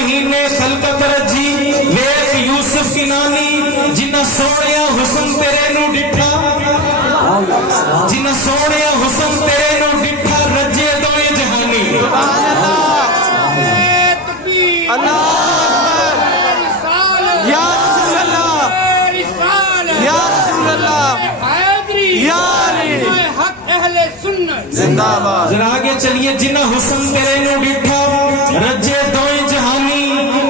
مہینے خلقت رجی ویخ یوسف کی نانی جنہ سونیا حسن تیرے نو ڈٹھا جنہ سونیا حسن تیرے نو ڈٹھا رجے دوئے جہانی ذرا آگے چلیے جنہ حسن تیرے نو ڈٹھا رجے دوئے جہانی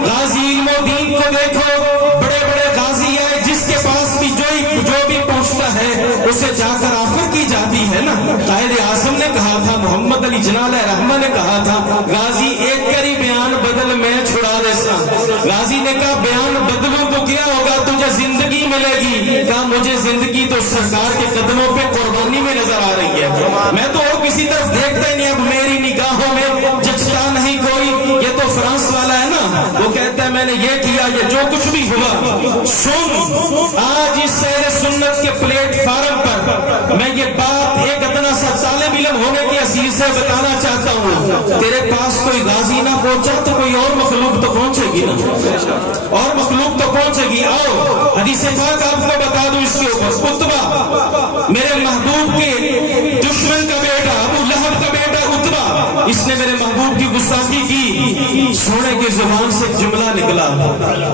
غازی علم و دین کو دیکھو بڑے بڑے غازی آئے جس کے پاس بھی جو بھی پہنچتا ہے اسے جا کر آفر کی جاتی ہے نا قائد اعظم نے کہا تھا محمد علی جناح علیہ رحمہ نے کہا تھا غازی ایک کری بیان بدل میں چھڑا دیسا غازی نے کہا بیان بدلوں تو کیا ہوگا تجھے زندگی ملے گی کہا مجھے زندگی تو سرکار کے قدموں پہ قربانی میں نظر آ رہی ہے میں تو اور کسی طرف دیکھتا ہی نہیں اب میری نگاہوں میں جچتا نہیں کوئی یہ تو فرانس والا ہے نا وہ کہتا ہے میں نے یہ کیا یہ جو کچھ بھی ہوا سن آج اس سیر سنت کے پلیٹ فارم پر میں یہ بات ایک اتنا سا طالب علم ہونے کی حیثیت سے بتانا چاہتا ہوں تیرے پاس کوئی غازی نہ پہنچا تو کوئی اور مخلوق تو پہنچے گی نا اور مخلوق تو پہنچے گی آؤ حدیث پاک آپ کو بتا دوں اس کے اوپر عتبہ میرے محبوب کے دشمن کا بیٹا ابو لہب کا بیٹا عتبہ اس نے میرے محبوب کی گستاخی کی سونے کی زبان سے جملہ نکلا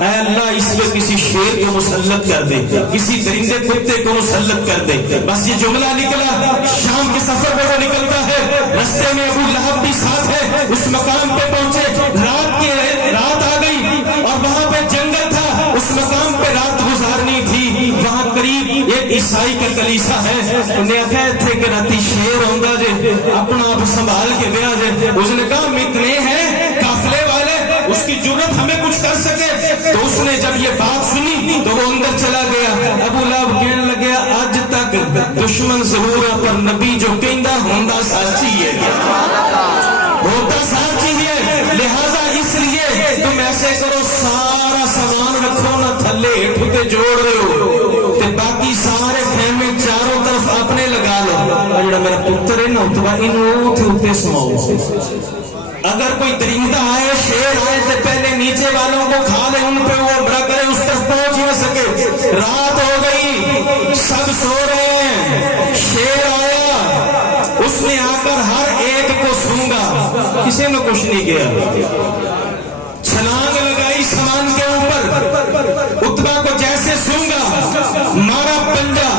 اے اللہ اس پہ کسی شیر کو مسلط کر دے کسی درندے کتے کو مسلط کر دے بس یہ جملہ نکلا شام کے سفر میں وہ نکلتا ہے رستے میں ابو لہب بھی ساتھ ہے اس مقام پہ پہنچے رات آ گئی اور وہاں پہ جنگل تھا اس مقام پہ رات گزارنی تھی وہاں قریب ایک عیسائی کا کلیسا ہے انہیں آخر تھے کہ راتی شیر ہوندہ جے اپنا آپ سنبھال کے بیا جے اس نے کہا ہم اتنے ہیں قافلے والے اس کی جرت ہمیں کچھ کر سکے تو اس نے جب یہ بات سنی تو وہ اندر چلا گیا ابو لہب کہنے لگیا آج تک دشمن ضرور ہے پر نبی جو کہندا ہوندا سچی ہے ہوتا سچی ہے لہذا اس لیے تم ایسے کرو سارا سامان رکھو نہ تھلے ٹھتے جوڑ رہے ہو تے باقی سارے خیمے چاروں طرف اپنے لگا لو اور جڑا میرا پتر ہے نا اتبا انہوں تھے اتنے سماؤ اگر کوئی درندہ آئے شیر آئے تو پہلے نیچے والوں کو کھا لے ان پہ وہ عمرہ کرے اس طرف پہنچ ہی نہ سکے رات ہو گئی سب سو رہے ہیں شیر آیا اس نے آ کر ہر ایک کو سونگا کسی نے کچھ نہیں کیا چھلانگ لگائی سامان کے اوپر اتبا کو جیسے سونگا مارا پنجا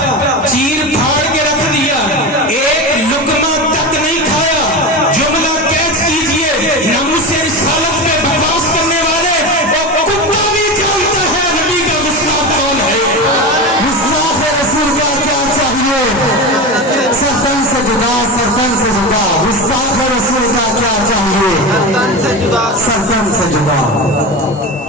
چیر پھاڑ کے رکھ دیا ایک لقمہ تک نہیں کھایا جملہ کیچ کیجئے ناموس رسالت میں بکواس کرنے والے وہ کتا بھی جانتا ہے نبی کا گستاخ کون ہے گستاخ رسول کا کیا چاہیے سرطن سے جدا گستاخ رسول کا کیا چاہیے سرطن سے جدا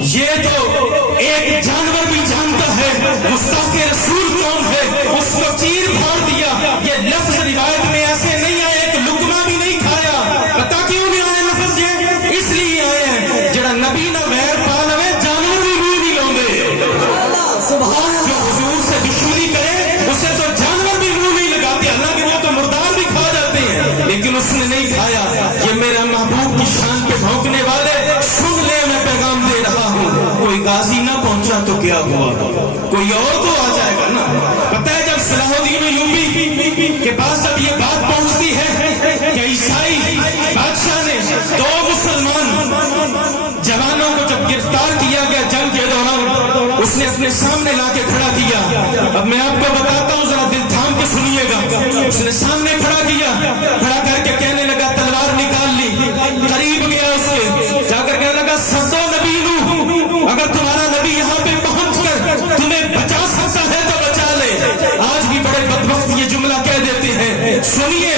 یہ تو ایک جانور بھی جانتا ہے گستاخ رسول کون ہے اس کو چیر پھاڑ دیا یہ لفظ روایت میں ایسے نہیں آئے ایک لقمہ بھی نہیں کھایا پتا کیوں نہیں آئے لفظ یہ اس لیے آئے ہیں جڑا نبی نہ غیر پالوے جانور بھی منہ نہیں لوندے جو حضور سے دشمنی کرے اسے تو جانور بھی منہ نہیں لگاتے حالانکہ وہ تو مردار بھی کھا جاتے ہیں لیکن اس نے نہیں کھایا یہ میرا محبوب کی شان پہ بھونکنے والے سن لے میں پیغام دے رہا ہوں کوئی غازی نہ پہنچا تو کیا ہوا کوئی اور تو آ جائے گا نا پتہ ہے جب صلاح الدین ایوبی کے پاس جب یہ بات پہنچتی ہے کہ عیسائی بادشاہ نے دو مسلمان جوانوں کو جب گرفتار کیا گیا جنگ کے دوران اس نے اپنے سامنے لا کے کھڑا کیا اب میں آپ کو بتاتا ہوں ذرا دل تھام کے سنیے گا اس نے سامنے کھڑا کیا کھڑا کر کے کہنے لگا تلوار نکال لی قریب گیا اس کے جا کر کہنے لگا سدو نبی نو اگر تمہارا نبی یہاں پہ پہنچ کر تمہیں بچا سکتا ہے تو بچا لے آج بھی بڑے بدبخت یہ جملہ کہہ دیتے ہیں سنیے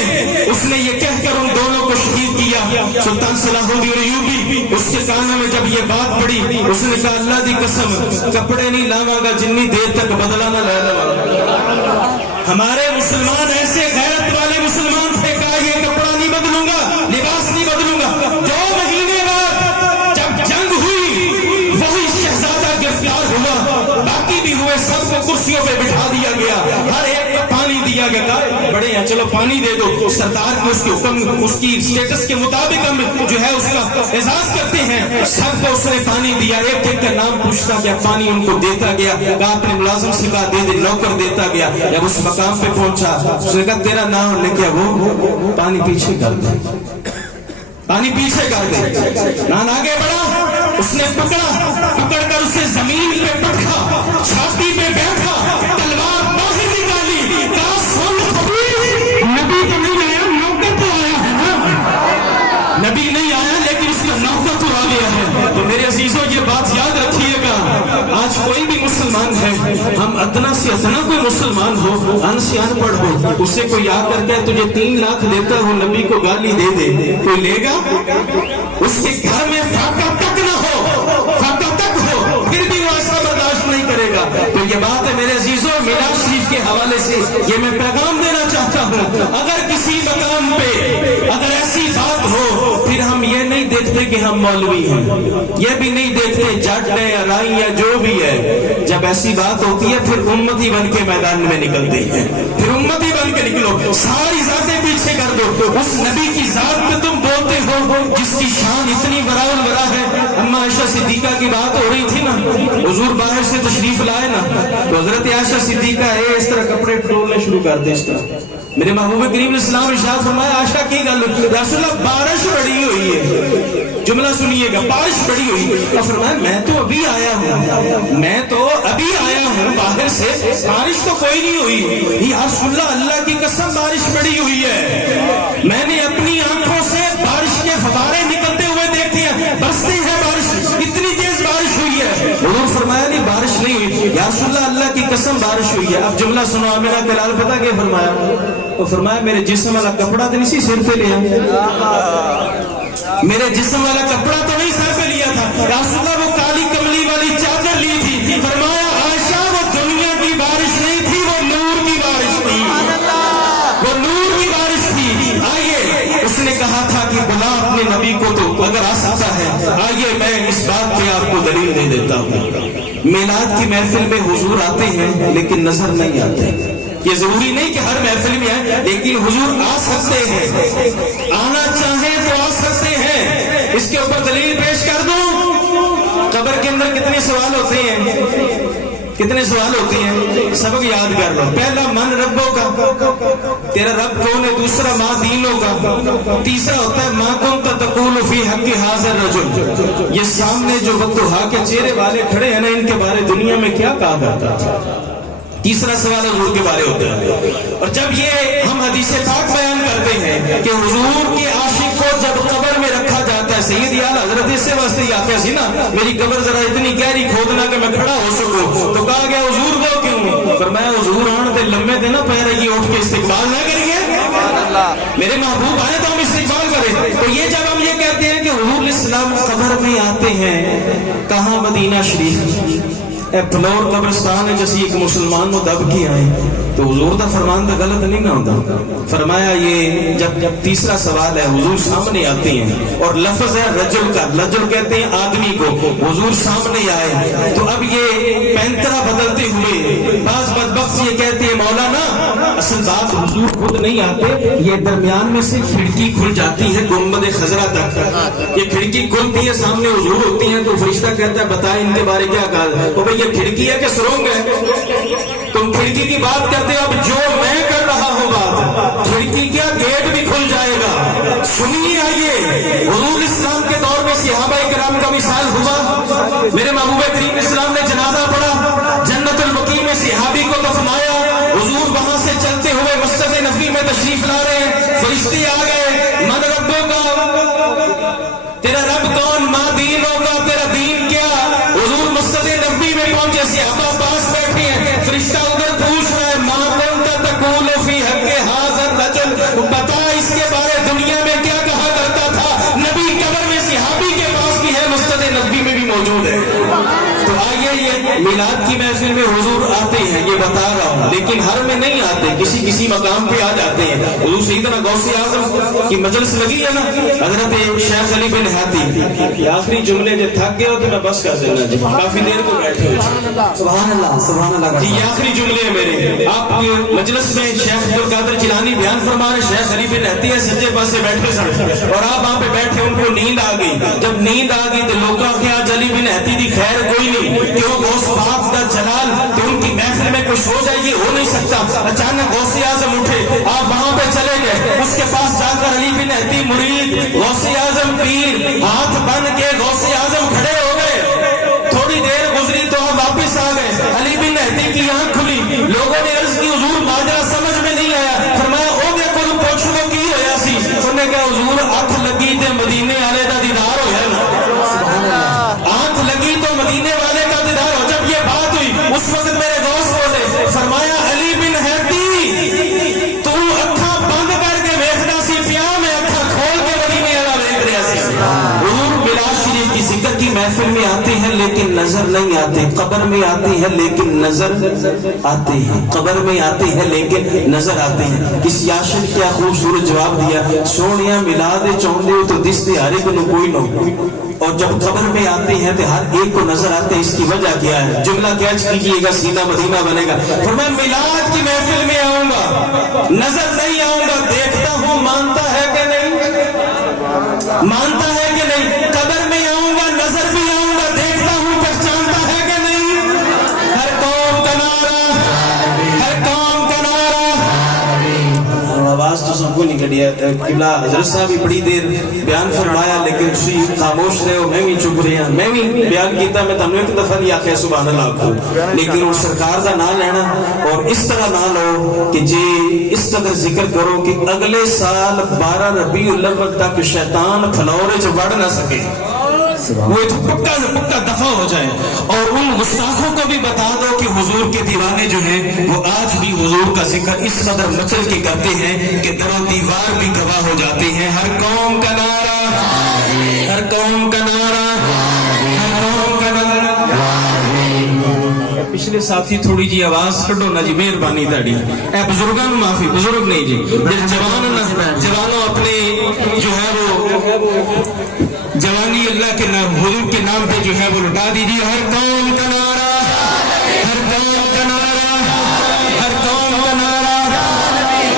اس نے یہ کہہ کر ان دونوں کو شہید کیا سلطان صلاح الدین ایوبی اس کے کانوں میں جب یہ بات پڑی اس نے کہا اللہ دی قسم کپڑے نہیں لاواں گا جنی دیر تک بدلہ نہ لے لواں ہمارے مسلمان ایسے غیرت والے مسلمان تھے کہا یہ کپڑا نہیں بدلوں گا لباس نہیں بدلوں گا 2 مہینے بعد جب جنگ ہوئی وہی شہزادہ گرفتار ہوا باقی بھی ہوئے سب کو کرسیوں پہ بٹھا دیا گیا ہر ایک کو پانی دیا گیا بڑے چلو پانی دے دو، سرکار کی اس کے حکم اس کی اسٹیٹس کے مطابق ہم جو ہے اس کا اعزاز کرتے ہیں۔ سب کو اس نے پانی دیا، ایک ایک کا نام پوچھتا گیا، پانی ان کو دیتا گیا، کہا اپنے ملازم سے کہا دے دے، نوکر دیتا گیا۔ جب اس مقام پہ پہنچا اس نے کہا تیرا نام لے کے وہ پانی پیچھے کر دے، پانی پیچھے کر دے۔ نان آگے بڑھا، اس نے پکڑ کر اسے زمین پہ پٹکا، چھاتی پہ بیٹھا، تلوار باہر نکالی، کہا سن نبی تو نہیں آیا، نوکر تو آیا ہے نا، نبی نہیں آیا لیکن اس کا نوکر تو آ گیا ہے۔ تو میرے عزیزوں یہ بات یاد رکھیے گا، آج کوئی بھی مسلمان ہے، ہم ادنا سے ادنا کوئی مسلمان ہو، ان سے ان پڑھ ہو، اس سے کوئی آ کر کے تجھے 3 لاکھ دیتا ہوں نبی کو گالی دے دے، کوئی لے گا؟ اس کے گھر میں فاقہ تک نہ ہو، فاقہ تک ہو، پھر بھی وہ ایسا برداشت نہیں کرے گا۔ تو یہ بات ہے میرے عزیزوں، میلاد شریف کے حوالے سے یہ میں پیغام دینا چاہتا ہوں، اگر کسی مقام پہ اگر ایسی بات ہو، پھر ہم یہ نہیں دیکھتے کہ ہم مولوی ہیں، یہ بھی نہیں دیکھتے جٹ ہے یا رائی یا جو بھی ہے، جب ایسی بات ہوتی ہے پھر امتی بن کے میدان میں نکلتے ہیں، پھر امتی بن کے نکلو، ساری ذاتیں پیچھے کر دو، اس نبی کی ذات پہ تم بولتے ہو جس کی شان اتنی برا البرا ہے۔ اما عائشہ صدیقہ کی بات ہو رہی تھی نا، حضور باہر سے تشریف لائے نا، تو حضرت عائشہ صدیقہ اس طرح کپڑے ٹولنے شروع کر دے، اس طرح میرے محبوب کریم نے اسلام ارشاد فرمایا عائشہ کی گل، یا رسول اللہ بارش پڑی ہوئی ہے، جملہ سنیے گا، بارش پڑی ہوئی ہے، اور فرمایا میں تو ابھی آیا ہوں، میں تو ابھی آیا ہوں باہر سے، بارش تو کوئی نہیں ہوئی، یا رسول اللہ اللہ کی قسم بارش پڑی ہوئی ہے، میں نے اپنی آنکھوں سے بارش کے فوارے نکلتے ہوئے دیکھتے ہیں، برستے ہیں بارش، اتنی تیز بارش ہوئی ہے۔ حضور فرمایا نہیں بارش نہیں ہوئی، یا رسول اللہ اللہ کی قسم بارش ہوئی ہے۔ اب جملہ سنو، آمنہ کے لال پتہ کیا فرمایا؟ وہ فرمایا میرے جسم والا کپڑا تو نہیں سی سر پہ لیا، میرے جسم والا کپڑا تو نہیں سر پہ لیا تھا، یا رسول اللہ وہ کالی کملی والی چادر لی تھی۔ فرمایا عائشہ وہ دنیا کی بارش نہیں تھی، وہ نور کی بارش تھی، وہ نور کی بارش تھی۔ آئیے، اس نے کہا تھا کہ بلا اپنے نبی کو تو اگر آ سکتا ہے، آئیے میں اس بات پہ آپ کو دلیل دے دیتا ہوں۔ میلاد کی محفل میں حضور آتے ہیں لیکن نظر نہیں آتے، یہ ضروری نہیں کہ ہر محفل میں آئے، لیکن حضور آ سکتے ہیں، آنا چاہیں تو آ سکتے ہیں۔ اس کے اوپر دلیل پیش کر دوں، قبر کے اندر کتنے سوال ہوتے ہیں، کتنے سوال ہوتے ہیں، سبق یاد کر لو۔ پہلا من ربوں کا، تیرا رب کون ہے، دوسرا ماں دینوں کا، تیسرا ہوتا ہے ماں کن تقول فی حق حاضر رجل، یہ سامنے جو وقتہا کے چہرے والے کھڑے ہیں نا، ان کے بارے دنیا میں کیا کہا کرتا تھا۔ تیسرا سوال حضور کے بارے ہوتا ہے۔ اور جب یہ ہم حدیث پاک بیان کرتے ہیں کہ حضور کے عاشق کو جب قبر میں رکھا جاتا ہے، سید اعلیٰ حضرت اس سے واسطے ہی آتے سی نا، میری قبر ذرا اتنی گہری کھودنا کہ میں کھڑا ہو سکوں، تو کہا گیا حضور وہ کیوں؟ فرمایا حضور آن تے لمبے دے نا پیر یہ اٹھ کے استقبال نہ کریں گے، میرے محبوب آئے تو ہم استقبال کریں۔ تو یہ جب ہم یہ کہتے ہیں کہ حضور الاسلام قبر میں آتے ہیں، کہاں؟ مدینہ شریف، اے پھلور قبرستان ہے جیسی ایک مسلمان نو دب کے آئے، تو حضور دا فرمان دا غلط نہیں نہ ہوتا۔ فرمایا یہ جب تیسرا سوال ہے، حضور سامنے آتے ہیں اور لفظ ہے رجل کا، رجل کہتے ہیں آدمی کو، حضور سامنے آئے تو اب یہ پینترا بدلتے ہوئے بعض بدبخت یہ کہتے ہیں مولانا اصل بات حضور خود نہیں آتے، یہ درمیان میں سے کھڑکی کھل جاتی ہے گنبد خضرا تک، یہ کھڑکی کھلتی ہے، سامنے حضور ہوتی ہیں، تو فرشتہ کہتا ہے بتائیں ان کے بارے کیا کہا، تو بھئی یہ کھڑکی ہے کہ سرنگ ہے؟ تم کھڑکی کی بات کرتے ہو، اب جو میں کر رہا ہوں بات، کھڑکی کیا گیٹ بھی کھل جائے گا۔ سنیے، آئیے، حضور اسلام کے دور میں صحابہ کرام کا مثال ہوا، میرے محبوب کریم اسلام نے جنازہ پڑھا، جنت البقیع میں صحابی کو دفنایا، حضور وہاں سے چلتے ہوئے مسجد نبوی میں تشریف لا رہے ہیں، فرشتے آ گئے، من ربوں کا، تیرا رب کون؟ ماں دینوں کا، تیرا دین کیا؟ حضور مسجد نبوی میں پہنچے، صحابہ پاس بیٹھے ہیں، فرشتہ ادھر پوچھ رہا ہے ماں کن تقول فی حق حاضر رجل، بتا اس کے بارے دنیا میں کیا کہا کرتا تھا؟ نبی قبر میں صحابی کے پاس بھی ہے، مسجد نبوی میں بھی موجود ہے۔ تو آئیے یہ میلاد کی محفل میں حضور آتے ہیں یہ بتا رہا ہوں، لیکن ہر میں نہیں آتے، کسی کسی مقام پہ آ جاتے ہیں۔ حضور سیدنا غوث اعظم کی مجلس لگی ہے نا، حضرت شیخ علی بن ہاتھی آخری جملے جب تھک گئے ہو تو میں بس کر دینا جی، کافی دیر کو بیٹھے ہو۔ سبحان اللہ سبحان اللہ یہ آخری جملے ہیں میرے۔ آپ مجلس میں شیخ عبد القادر جیلانی بیان فرما رہے، شیخ علی بن ہاتھی سجے پاسے بیٹھے سن اور آپ وہاں پہ بیٹھے، ان کو نیند آ گئی۔ جب نیند آ گئی تو لوگوں کے آج علی بن ہاتھی دی خیر کوئی نہیں، کہ وہ غوث پاک دا جلال کہ ان کی محفل میں کوئی سو جائے، یہ ہو نہیں سکتا۔ اچانک غوث اعظم اٹھے، آپ وہاں پہ چلے گئے، اس کے پاس جا کر علی بن ہاتھی مرید غوث اعظم پیر ہاتھ بن کے غوث اعظم کھڑے ہو گئے۔ تھوڑی دیر گزری تو آپ واپس آ گئے، علی بن ہاتھی کی آنکھ کھلی، لوگوں نے عرض کی حضور ماجرا سمجھ میں نہیں آیا۔ فرمایا او دے کول پوچھو کی ہویا سی؟ انہوں نے کہا حضور اکھ لگی تے مدینے والے دا دیدار ہویا نا، آنکھ لگی تو مدینے والے کا دیدار ہو۔ جب یہ بات ہوئی اس وقت میرے دوست بولے، فرمایا علی بن ہاتھی تو اکھاں بند کر کے ویکھدا سی پیا، میں اکھاں کھول کے مدینے والا ویکھ رہا سی۔ حضور میلاد شریف کی ذکر کی محفل میں آتے ہیں لیکن نظر نہیں آتے، قبر میں آتے ہیں لیکن نظر آتے ہیں، قبر میں آتے ہیں لیکن نظر آتے ہیں۔ کسی عاشق کیا خوبصورت جواب دیا، سونیا میلاد چاہندے ہو تو دس دے ہر ایک نو کوئی نو، اور جب قبر میں آتے ہیں تو ہر ایک کو نظر آتے ہیں۔ اس کی وجہ کیا ہے؟ جملہ کیچ کیجئے گا، سینہ مدینہ بنے گا۔ فرمایا میلاد کی محفل میں آؤں گا، نظر نہیں آؤں گا، دیکھتا ہوں مانتا ہے کہ نہیں، مانتا ہے کہ نہیں۔ قبر میں آؤں گا، نظر بھی آؤں گا، دیکھتا ہوں پہچانتا ہے کہ نہیں۔ ہر قوم کا نعرہ، ہر قوم کا نعرہ۔ آواز تو سب کو نہیں کڑی ہے، قبلہ حضرت صاحب بھی بڑی دیر بیان فرمایا لیکن تسی خاموش رہے ہو، میں بھی چپ رہا، میں بھی بیان کیتا، میں تمہیں ایک دفعہ نہیں آخیا سبحان اللہ کو، لیکن وہ سرکار دا نام لینا اور اس طرح نہ لو کہ جی اس قدر ذکر کرو کہ اگلے سال 12 ربیع الاول تک شیطان فلورے چ بڑھ نہ سکے، وہ پکا پکا دفع ہو جائے۔ اور ان گستاخوں کو بھی بتا دو کہ حضور کے دیوانے جو ہیں وہ آج بھی حضور کا ذکر اس قدر مچل کے کرتے ہیں کہ در و دیوار بھی گواہ ہو جاتے ہیں۔ ہر قوم کا نعرہ، ہر قوم کا نعرہ، ہر قوم کا نعرہ۔ پچھلے ساتھی تھوڑی جی آواز کھڑو نا جی، مہربانی تاڑی، اے بزرگاں نو معافی، بزرگ نہیں جی، جوانوں اپنے جو ہے وہ جوانی اللہ کے نام، حضور کے نام پہ جو ہے وہ لٹا دیجیے۔ ہر قوم کا نعرہ، ہر قوم کا نعرہ، ہر قوم کا نعرہ۔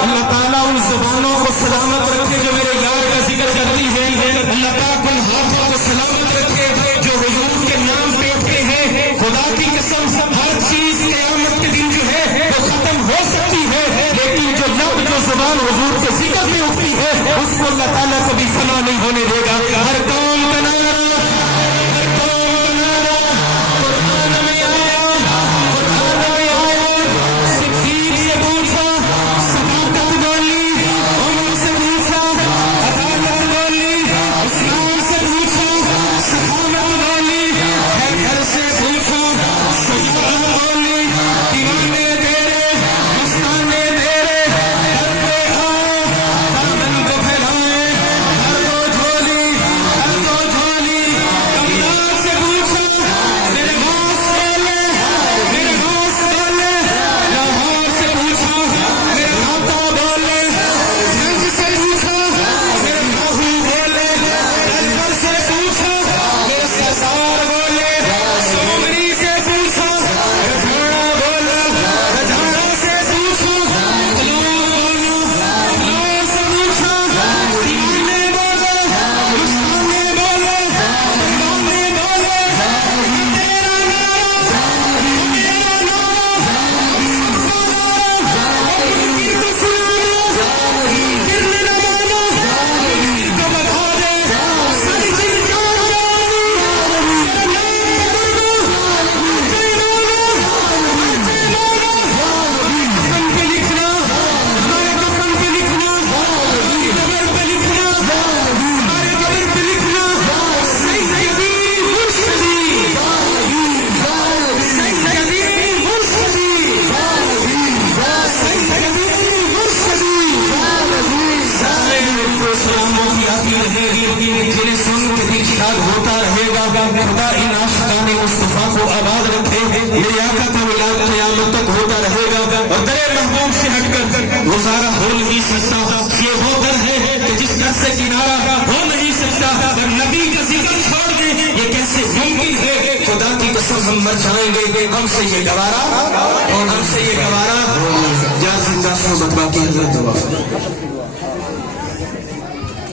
اللہ تعالیٰ ان زبانوں کو سلامت رکھے جو میرے یار کا ذکر کرتی ہے، اللہ پاک ان ہاتھوں کو سلامت رکھے جو حضور کے نام پہ اٹھتے ہیں۔ خدا کی قسم ہر چیز قیامت کے دن جو ہے وہ ختم ہو سکتی ہے، لیکن جو لب جو زبان حضور کے ذکر میں اٹھتی ہے اس کو اللہ تعالیٰ کبھی فنا نہیں ہونے دے گا۔ ہر قوم کا نعرہ، ہر قوم کا نعرہ۔ قرآن میں آیا، قرآن میں آیا، صدیق سے پوچھا صداقت بولی، عمر سے پوچھا عدالت بولی، اسلام سے پوچھا سخاوت بولی، گھر سے پوچھا شجاعت بولی، دیوانے تیرے مستانے تیرے گھر پہ آئے، دامن کو پھیلائے، ہر کو جھولی، ہر کو جھولی۔ امداد سے پوچھا میرے غوث بولے، میرے غوث بولے، لاہور سے پوچھا میرے آقا بولے، جنگ سے پوچھا میرے بہو بولے، دلبر سے پوچھا میرے سردار بولے، سومری سے پوچھا رجھانا بولا، رجھانا سے پوچھا قلوب بولا، قلوب سے پوچھا دیوانے بولے، مستانے بولے، بندانے بولے۔ تیرا نعرہ، تیرا نعرہ، گرد سنانا، گرد نمانا، گرد کو بڑھا دے، سر جن جان جانی، تیرا نام بزرگوں، جے مولا، جے مولا۔ قسم پہ لکھنا، ہمارے قسم پہ لکھنا، قبر پہ لکھنا، ہمارے قبر پہ لکھنا، سیدی مرشدی، سیدی مرشدی، سیدی مرشدی۔ سلاموں کی آتی رہے گی، جنہیں سن کے دل شاد ہوتا رہے گا۔ خدا ان عاشقان مصطفیٰ کو آباد رکھے، میرے آقا کا ملاد قیامت تک ہوتا رہے گا اور در محبوب سے ہٹ کر گزارا ہو نہیں سکتا. یہ وہ در ہے کہ جس در سے کنارہ ہو نہیں سکتا. اور نبی کا ذکر چھوڑ دیں یہ کیسے ممکن ہے؟ خدا کی قسم ہم مر جائیں گے، ہم سے یہ گوارا اور ہم سے یہ گوارا. یا زندہ صحبت باقی حضرت دعا.